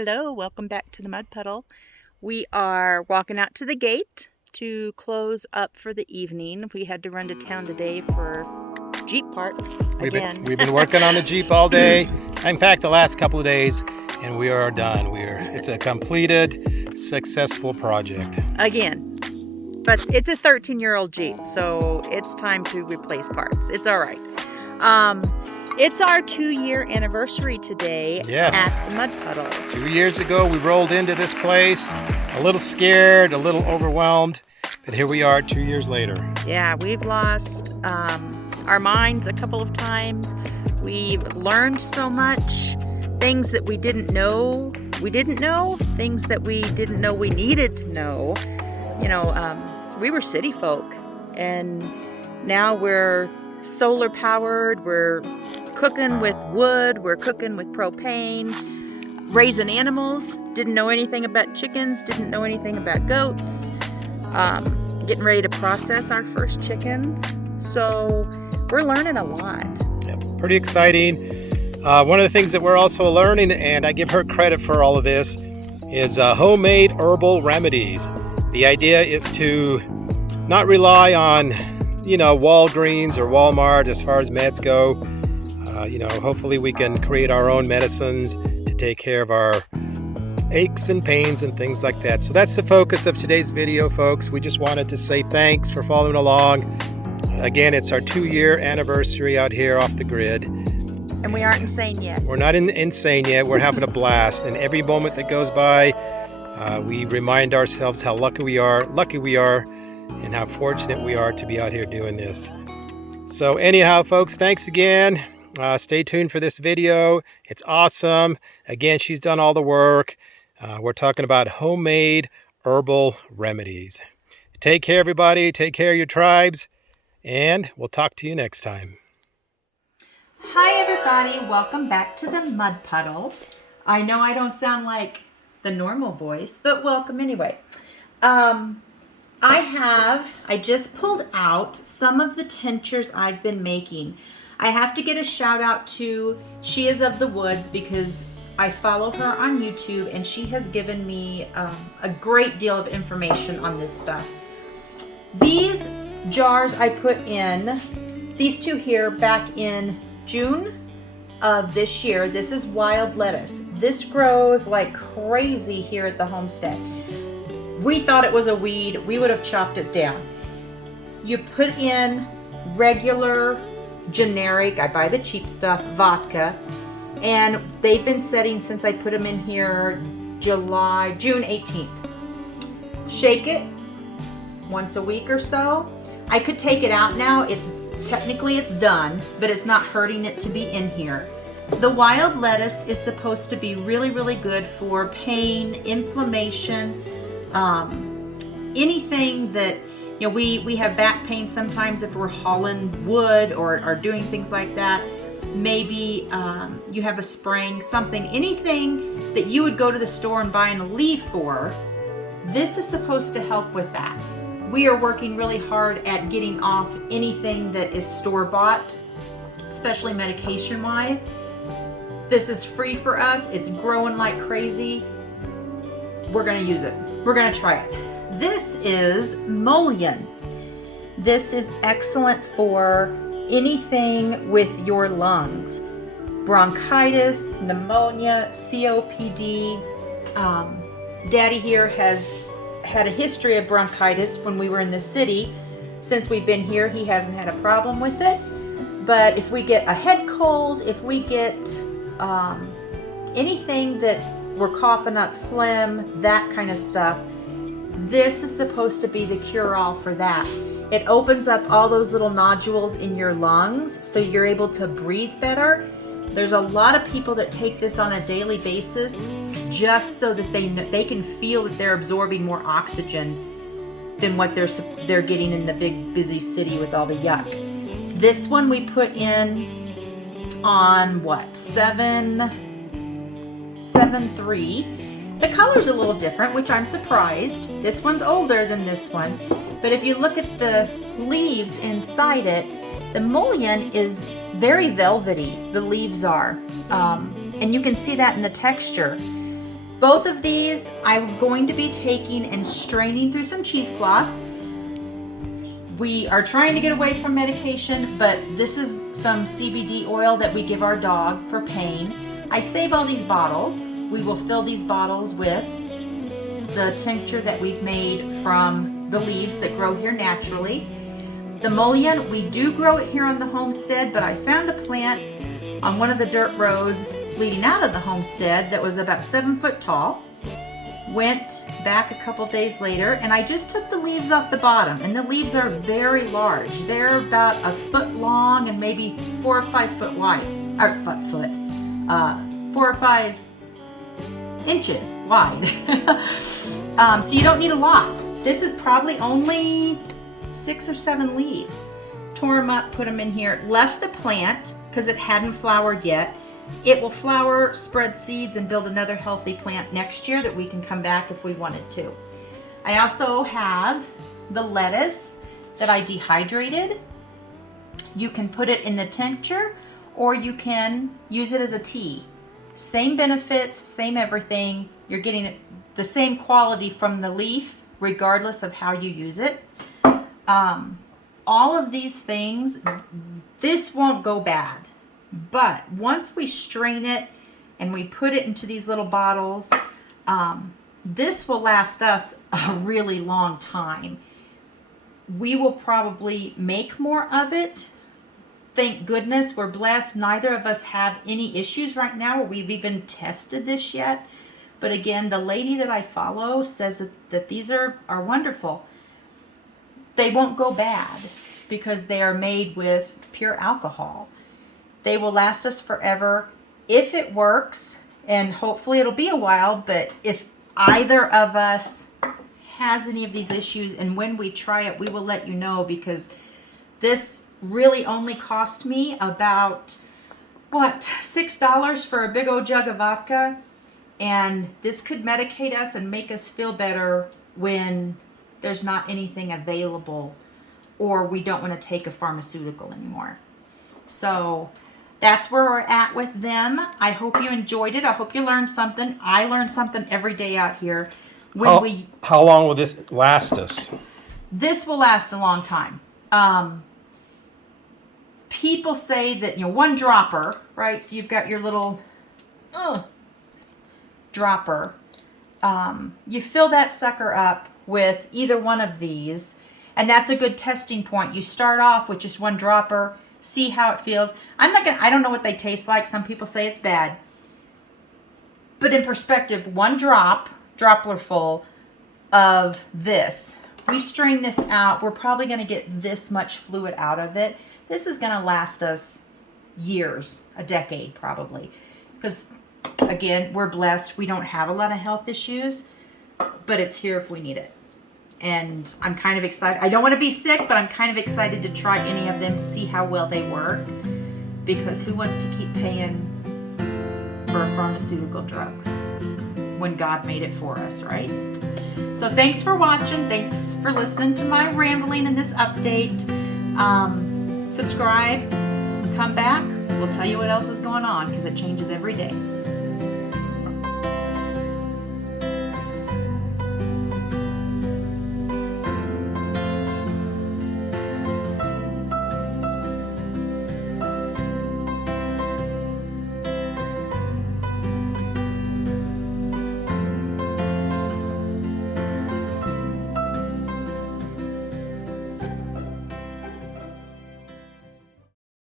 Hello, welcome back to the Mud Puddle. We are walking out to the gate to close up for the evening. We had to run to town today for Jeep parts again. We've been working on the Jeep all day. In fact, the last couple of days, and we are done. It's a completed, successful project. Again. But it's a 13-year-old Jeep, so it's time to replace parts. It's all right. It's our 2-year anniversary today. Yes. At the Mud Puddle. 2 years ago, we rolled into this place, a little scared, a little overwhelmed, but here we are 2 years later. Yeah, we've lost our minds a couple of times. We've learned so much, things that we didn't know, things that we didn't know we needed to know. We were city folk, and now we're solar powered, we're cooking with wood, we're cooking with propane, raising animals, didn't know anything about chickens, didn't know anything about goats, getting ready to process our first chickens. So we're learning a lot. Yep, pretty exciting. One of the things that we're also learning, and I give her credit for all of this, is homemade herbal remedies. The idea is to not rely on Walgreens or Walmart as far as meds go. Hopefully we can create our own medicines to take care of our aches and pains and things like that. So that's the focus of today's video, folks. We just wanted to say thanks for following along. Again, it's our 2-year anniversary out here off the grid. And we aren't insane yet. We're not insane yet. We're having a blast. And every moment that goes by, we remind ourselves how lucky we are, and how fortunate we are to be out here doing this. So anyhow, folks, thanks again. Stay tuned for this video. It's awesome. Again, she's done all the work. We're talking about homemade herbal remedies. Take care, everybody. Take care of your tribes, and we'll talk to you next time. Hi, everybody. Welcome back to the Mud Puddle. I know I don't sound like the normal voice, but welcome anyway. I just pulled out some of the tinctures I've been making. I have to get a shout out to She Is of the Woods because I follow her on YouTube and she has given me a great deal of information on this stuff. These jars I put in, these two here, back in June of this year. This is wild lettuce. This grows like crazy here at the homestead. We thought it was a weed. We would have chopped it down. You put in regular, generic, I buy the cheap stuff, vodka, and they've been setting since I put them in here June 18th. Shake it once a week or so. I could take it out now. Technically it's done, but it's not hurting it to be in here. The wild lettuce is supposed to be really, really good for pain, inflammation, anything that, we have back pain sometimes if we're hauling wood or doing things like that. Maybe you have a sprain, anything that you would go to the store and buy in a leaf for. This is supposed to help with that. We are working really hard at getting off anything that is store-bought, especially medication-wise. This is free for us. It's growing like crazy. We're going to use it. We're going to try it. This is mullein. This is excellent for anything with your lungs. Bronchitis, pneumonia, COPD. Daddy here has had a history of bronchitis when we were in the city. Since we've been here, he hasn't had a problem with it. But if we get a head cold, if we get anything that we're coughing up, phlegm, that kind of stuff, this is supposed to be the cure-all for that. It opens up all those little nodules in your lungs so you're able to breathe better. There's a lot of people that take this on a daily basis just so that they can feel that they're absorbing more oxygen than what they're getting in the big busy city with all the yuck. This one we put in on 7/3. The color's a little different, which I'm surprised. This one's older than this one, but if you look at the leaves inside it, the mullein is very velvety. The leaves are, and you can see that in the texture. Both of these I'm going to be taking and straining through some cheesecloth. We are trying to get away from medication, but this is some CBD oil that we give our dog for pain. I save all these bottles. We will fill these bottles with the tincture that we've made from the leaves that grow here naturally. The mullein, we do grow it here on the homestead, but I found a plant on one of the dirt roads leading out of the homestead that was about 7 foot tall. Went back a couple days later and I just took the leaves off the bottom, and the leaves are very large. They're about 1 foot long and maybe 4 or 5 foot wide, or 4 or 5 inches wide. So you don't need a lot. This is probably only 6 or 7 leaves. Tore them up, put them in here, left the plant because it hadn't flowered yet. It will flower, spread seeds, and build another healthy plant next year that we can come back if we wanted to. I also have the lettuce that I dehydrated. You can put it in the tincture or you can use it as a tea. Same benefits, same everything. You're getting the same quality from the leaf regardless of how you use it. All of these things, this won't go bad. But once we strain it and we put it into these little bottles, this will last us a really long time. We will probably make more of it. Thank goodness we're blessed. Neither of us have any issues right now, or we've even tested this yet. But again, the lady that I follow says that these are wonderful. They won't go bad because they are made with pure alcohol. They will last us forever if it works, and hopefully it'll be a while, but if either of us has any of these issues, and when we try it, we will let you know, because this really only cost me about, $6 for a big old jug of vodka, and this could medicate us and make us feel better when there's not anything available or we don't want to take a pharmaceutical anymore. So that's where we're at with them. I hope you enjoyed it. I hope you learned something. I learn something every day out here. How long will this last us? This will last a long time. People say that, one dropper, right? So you've got your little dropper. You fill that sucker up with either one of these, and that's a good testing point. You start off with just one dropper, see how it feels. I don't know what they taste like. Some people say it's bad. But in perspective, one dropper full of this. We strain this out. We're probably going to get this much fluid out of it. This is going to last us years, a decade probably. Because, again, we're blessed. We don't have a lot of health issues, but it's here if we need it. And I'm kind of excited. I don't want to be sick, but I'm kind of excited to try any of them, see how well they work. Because who wants to keep paying for pharmaceutical drugs when God made it for us, right? So thanks for watching. Thanks for listening to my rambling in this update. Subscribe, come back. We'll tell you what else is going on because it changes every day.